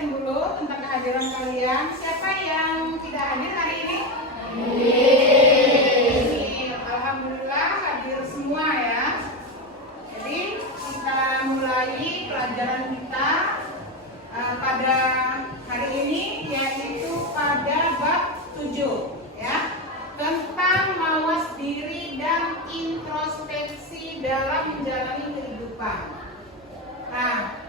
absen dulu tentang kehadiran kalian. Siapa yang tidak hadir hari ini? Alhamdulillah hadir semua ya. Jadi kita mulai pelajaran kita pada hari ini, yaitu pada bab 7 ya, tentang mawas diri dan introspeksi dalam menjalani kehidupan. Nah,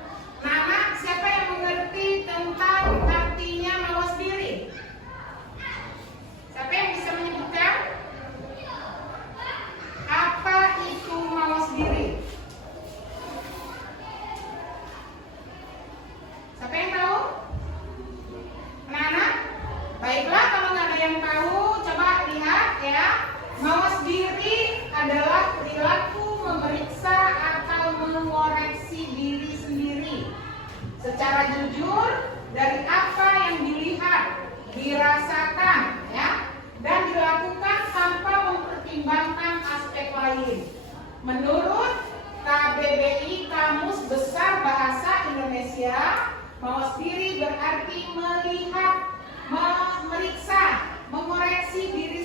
Nana, siapa yang mengerti tentang artinya mawas diri? Siapa yang bisa menyebutkan? Apa itu mawas diri? Siapa yang tahu? Nana? Baiklah, kalau nggak ada yang tahu, coba lihat ya. Mawas diri adalah perilaku memeriksa atau mengoreksi diri sendiri secara jujur dari apa yang dilihat, dirasakan ya, dan dilakukan tanpa mempertimbangkan aspek lain. Menurut KBBI Kamus Besar Bahasa Indonesia, mawas diri berarti melihat, memeriksa, mengoreksi diri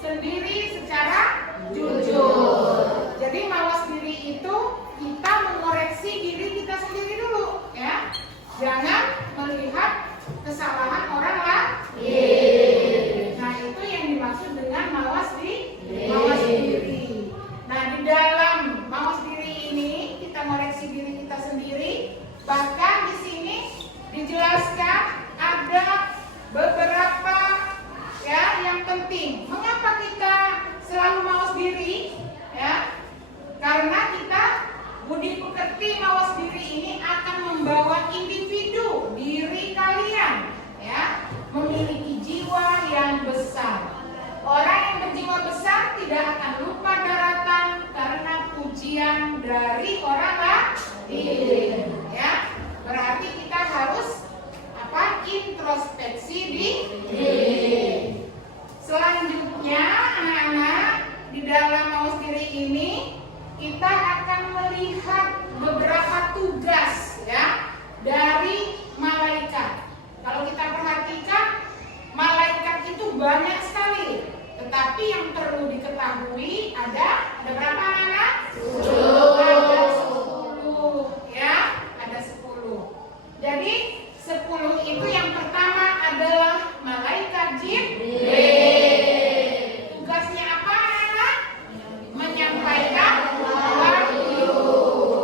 sendiri secara jujur. Jadi mawas diri itu kita mengoreksi diri kita sendiri dulu ya. Jangan melihat kesalahan orang lain. Nah, itu yang dimaksud dengan mawas diri. Nah, di dalam mawas diri ini kita mengoreksi diri kita sendiri. Bahkan di sini dijelaskan ada beberapa ya yang penting. Mengapa kita selalu mawas diri? Ya, karena kita budi pekerti mawas diri ini akan membawa individu diri kalian ya memiliki jiwa yang besar. Orang yang berjiwa besar tidak akan lupa daratan karena pujian dari orang lain ya. Berarti kita harus introspeksi diri. Selanjutnya anak-anak, di dalam mawas diri ini kita akan melihat beberapa tugas ya dari malaikat. Kalau kita perhatikan, malaikat itu banyak sekali, tetapi yang perlu diketahui ada berapa anak? 10. Ada 10 ya, ada 10. Jadi 10 itu yang pertama adalah malaikat Jibril. Tugasnya apa anak? Menyampaikan wahyu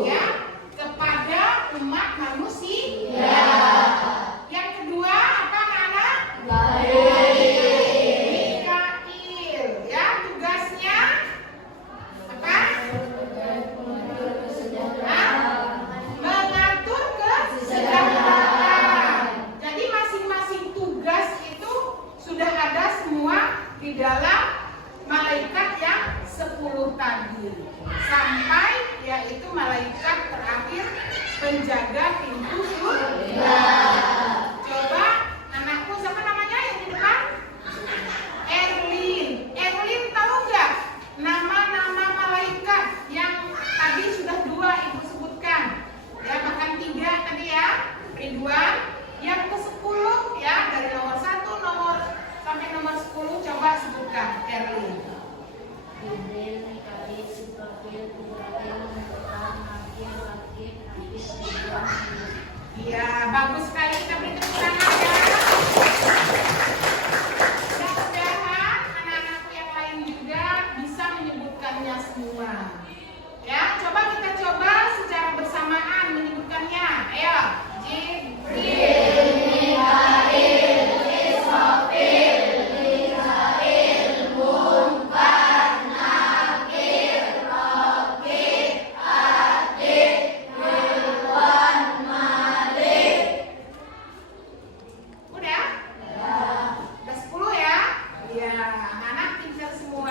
ya kepada umat manusia. Yang kedua apa anak? Mikail ya, tugasnya apa? Mengatur kesejahteraan. Jadi masing-masing tugas itu sudah ada semua di dalam malaikat yang 10 tadi, sampai yaitu malaikat terakhir penjaga pintu surga. Coba anakku siapa namanya yang di depan? Erlin. Erlin tahu nggak nama-nama malaikat yang tadi sudah 2 ibu sebutkan ya, bahkan 3 tadi ya, Ridwan. Yang ke-10 ya, dari nomor 1 sampai nomor 10 coba sebutkan Erlin. Jibril, Mikail, Israfil, Israfil, Mikail, Nakir, Rakib, Nafis, Ridwan. Iya, bagus sekali, kita beri tepuk tangan ya. Mudah-mudahan anak-anakku yang lain juga bisa menyebutkannya semua. Ya, coba kita coba secara bersamaan menyebutkannya. Ayo, Jibril, Mikail, Israfil, Mikail, Munkar, Nakir, Rakib, Atid, Ridwan, Malik. Udah? Udah 10 ya? Iya, anak pintar semua.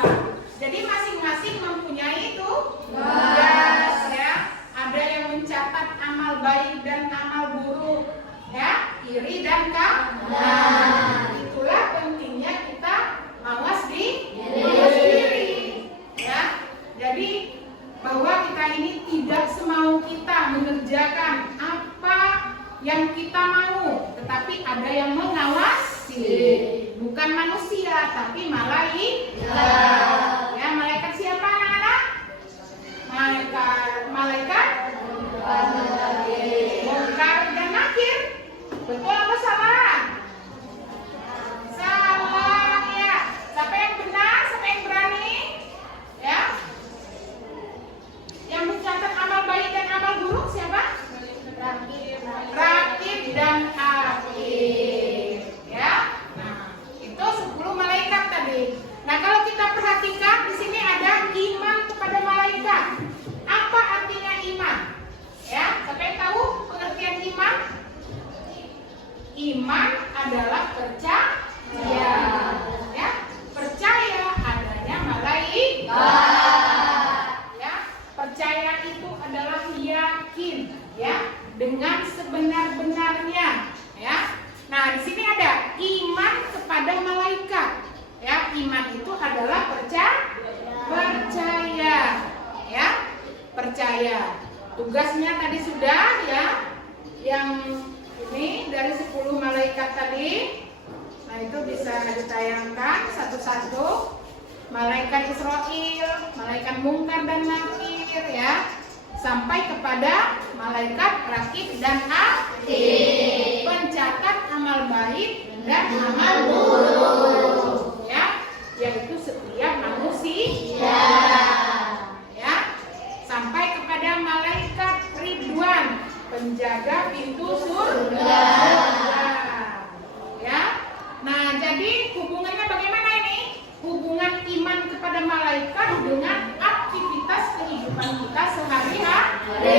Jadi masing-masing mempunyai tugas ya. Ada yang mencatat amal baik dan amal buruk ya, kiri dan kanan. Itulah pentingnya kita mawas diri ya. Jadi bahwa kita ini tidak semau kita mengerjakan apa yang kita mau mau, tetapi ada yang mengawasi. Bukan manusia, tapi malaikat. Ya, malaikat siapa anak-anak? Malaikat Munkar dan Nakir. Betul apa salah? Salah ya. Siapa yang benar? Siapa yang berani? Ya. Yang mencatat amal baik dan amal buruk siapa? Rakib dan Atid. Ya. Nah, itu 10 malaikat tadi. Nah, kalau kita perhatikan di sini ada iman kepada malaikat. Apa artinya iman? Ya, siapa yang tahu pengertian iman? Iman adalah percaya. Ya, percaya adanya malaikat. Ya, percaya itu adalah yakin, ya, dengan sebenar-benarnya, ya. Nah, di sini ada iman kepada malaikat. Ya, iman itu adalah percaya, ya, percaya. Tugasnya tadi sudah, ya, yang ini dari 10 malaikat tadi. Nah, itu bisa ditayangkan satu-satu. Malaikat Israil, malaikat Munkar dan Nakir, ya, sampai kepada malaikat Rakib dan Atid, pencatat amal baik dan amal buruk, ya, yaitu setiap manusia, ya, sampai kepada malaikat Ridwan, penjaga pintu surga, ya. Nah, jadi hubungannya bagaimana ini? Hubungan iman kepada malaikat dengan aktivitas kehidupan kita sehari-hari.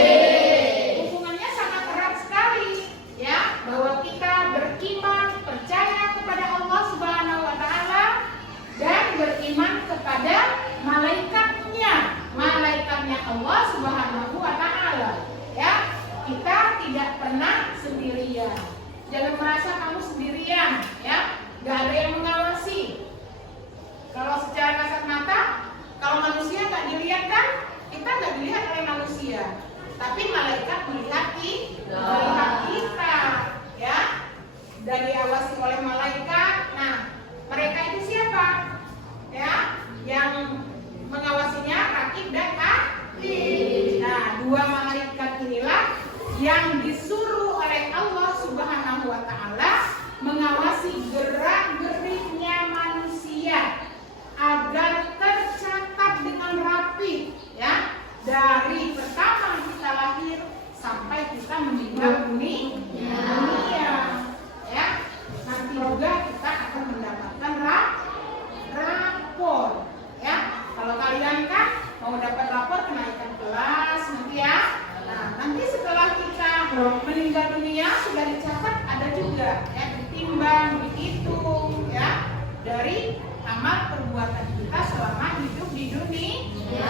Hubungannya sangat erat sekali, ya, bahwa kita beriman, percaya kepada Allah Subhanahu wa taala dan beriman kepada malaikatnya. Malaikatnya Allah Subhanahu wa taala, ya. Kita tidak pernah sendirian. Jangan merasa kamu sendirian, ya. Gak ada yang mengawasi. Kalau secara kasat mata, kalau manusia nggak dilihat kan, kita nggak dilihat oleh manusia, tapi malaikat melihat kita, ya, dan diawasi oleh malaikat. Nah, mereka itu siapa? Ya, yang mengawasinya Rakib dan Atid. Nah, 2 malaikat inilah yang disuruh oleh Allah Subhanahu wa taala mengawasi gerak-geriknya manusia agar tercatat dengan rapi, ya, dari pertama kita lahir sampai kita meninggal dunia, ya. Nanti juga kita akan mendapatkan rapor, ya. Kalau kalian kan mau dapat rapor kenaikan kelas nanti, ya. Nah, nanti setelah kita meninggal dunia sudah dicatat, ada juga, ya, ditimbang, dihitung, ya, dari amal perbuatan kita selama hidup di dunia.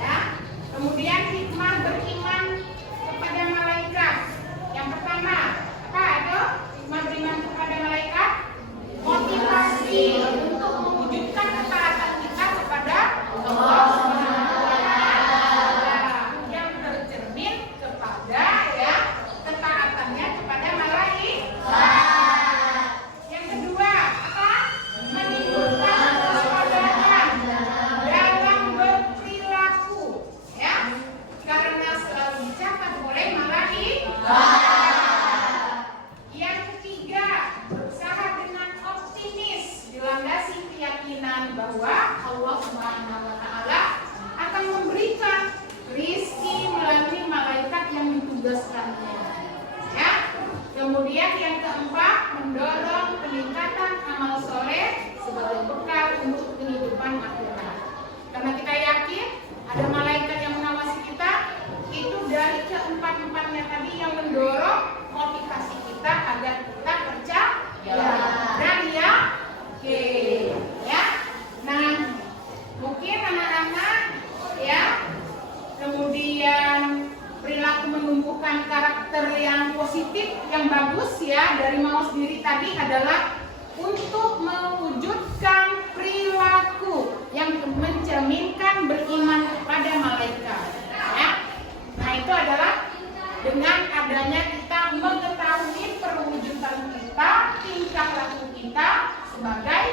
Ya. Kemudian hikmah beriman kepada malaikat. Yang pertama, apa itu? Hikmah beriman kepada malaikat, motivasi untuk mewujudkan ketaatan kita kepada Allah Subhanahu wa taala, yang tercermin kepada, ya, ketaatannya kepada malaikat. Menimbulkan kewaspadaan dalam berperilaku, ya, karena selalu dicatat oleh malaikat. Yang ketiga, berusaha dengan optimis dilandasi keyakinan bahwa Allah Subhanahu wa taala akan memberikan rizki melalui malaikat yang ditugaskannya, ya. Kemudian yang keempat, mendorong peningkatan amal soleh sebagai bekal untuk kehidupan akhirat. Karena kita yakin ada malaikat yang mengawasi kita, itu dari keempat-empatnya tadi yang mendorong motivasi kita agar kita percaya dan yakin, ya. Nah, mungkin anak-anak, ya, kemudian perilaku menumbuhkan karakter yang positif, yang bagus, ya, dari mau sendiri tadi adalah untuk mewujudkan perilaku yang mencerminkan beriman kepada malaikat, ya. Nah, itu adalah dengan adanya kita mengetahui perwujudan kita, tingkah laku kita sebagai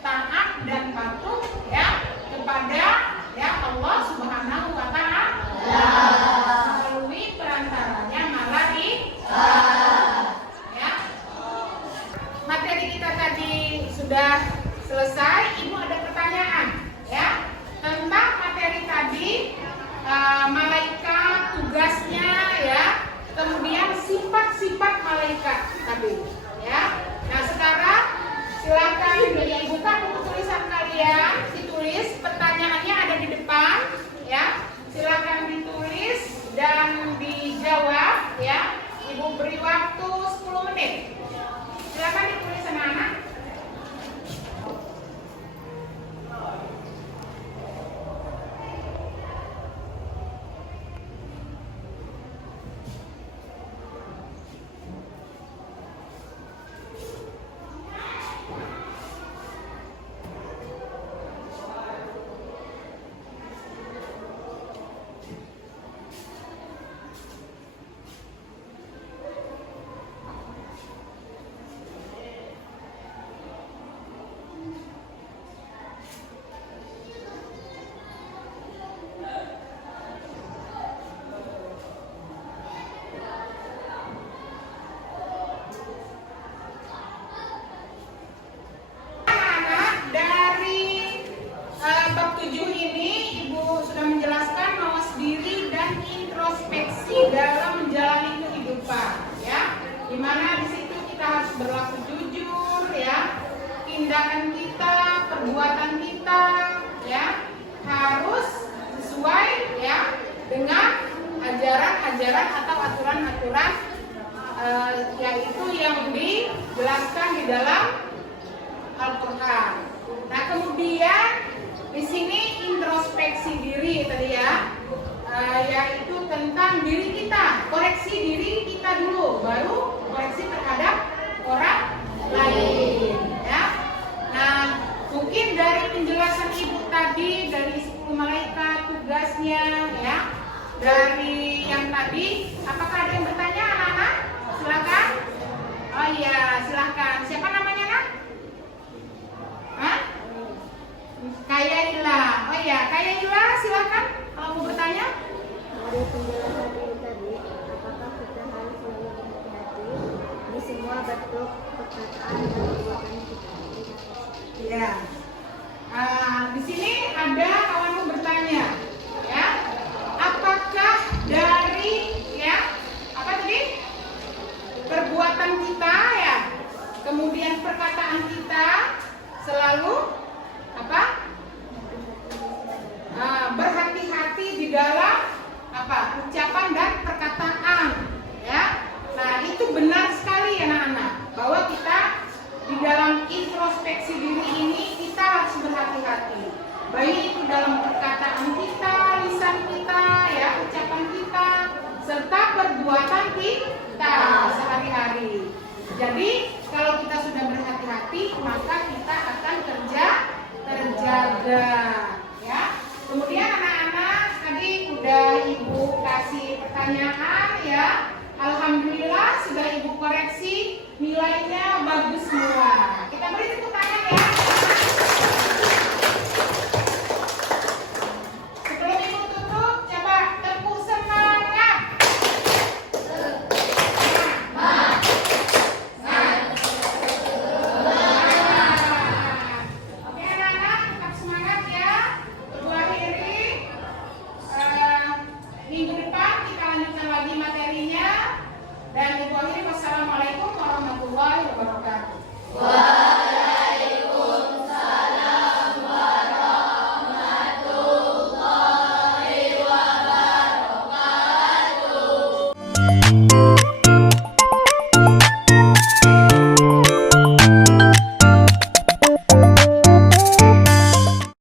taat dan patuh ya kepada ya Allah Subhanahu wa taala. Melalui perantaranya malaikat. Ya. Materi kita tadi sudah selesai. Ibu ada pertanyaan ya tentang materi tadi, malaikat, tugasnya ya, kemudian sifat-sifat malaikat tadi ya. Nah sekarang silakan dibuka buku tulisan kalian, ditulis pertanyaannya ada di depan ya. Silakan ditulis dan dijawab ya. Ibu beri waktu 10 menit. Silakan ditulis anak-anak. Dalam menjalani kehidupan ya, dimana di situ kita harus berlaku jujur ya, tindakan kita, perbuatan kita ya harus sesuai ya dengan ajaran-ajaran atau aturan-aturan yaitu yang dijelaskan di dalam Al-Quran. Nah kemudian di sini introspeksi diri tadi ya. Yaitu tentang diri kita, koreksi diri kita dulu, baru koreksi terhadap orang lain ya. Nah mungkin dari penjelasan ibu tadi, dari 10 malaikat tugasnya ya, dari yang tadi, apakah ada yang bertanya anak-anak? Silakan. Oh iya silakan, siapa namanya nak? Hah? Kayaila. Oh iya Kayaila, silakan kalau mau bertanya. Dari penjelasan ibu tadi, apakah kita harus selalu berhati-hati di semua bentuk perkataan dan perbuatan kita? Ya. Di sini ada kawanmu bertanya, ya. Apakah dari ya apa tadi perbuatan kita ya, kemudian perkataan kita selalu apa? Berhati-hati di dalam apa ucapan dan perkataan ya. Nah itu benar sekali ya anak-anak, bahwa kita di dalam introspeksi diri ini kita harus berhati-hati, baik itu dalam perkataan kita, lisan kita ya, ucapan kita, serta perbuatan kita sehari-hari. Jadi kalau kita sudah berhati-hati maka kita akan terjaga ya. Kemudian anak-anak tadi udah ibu kasih pertanyaan ya. Alhamdulillah sudah ibu koreksi, nilainya bagus semua. Kita beri tepuk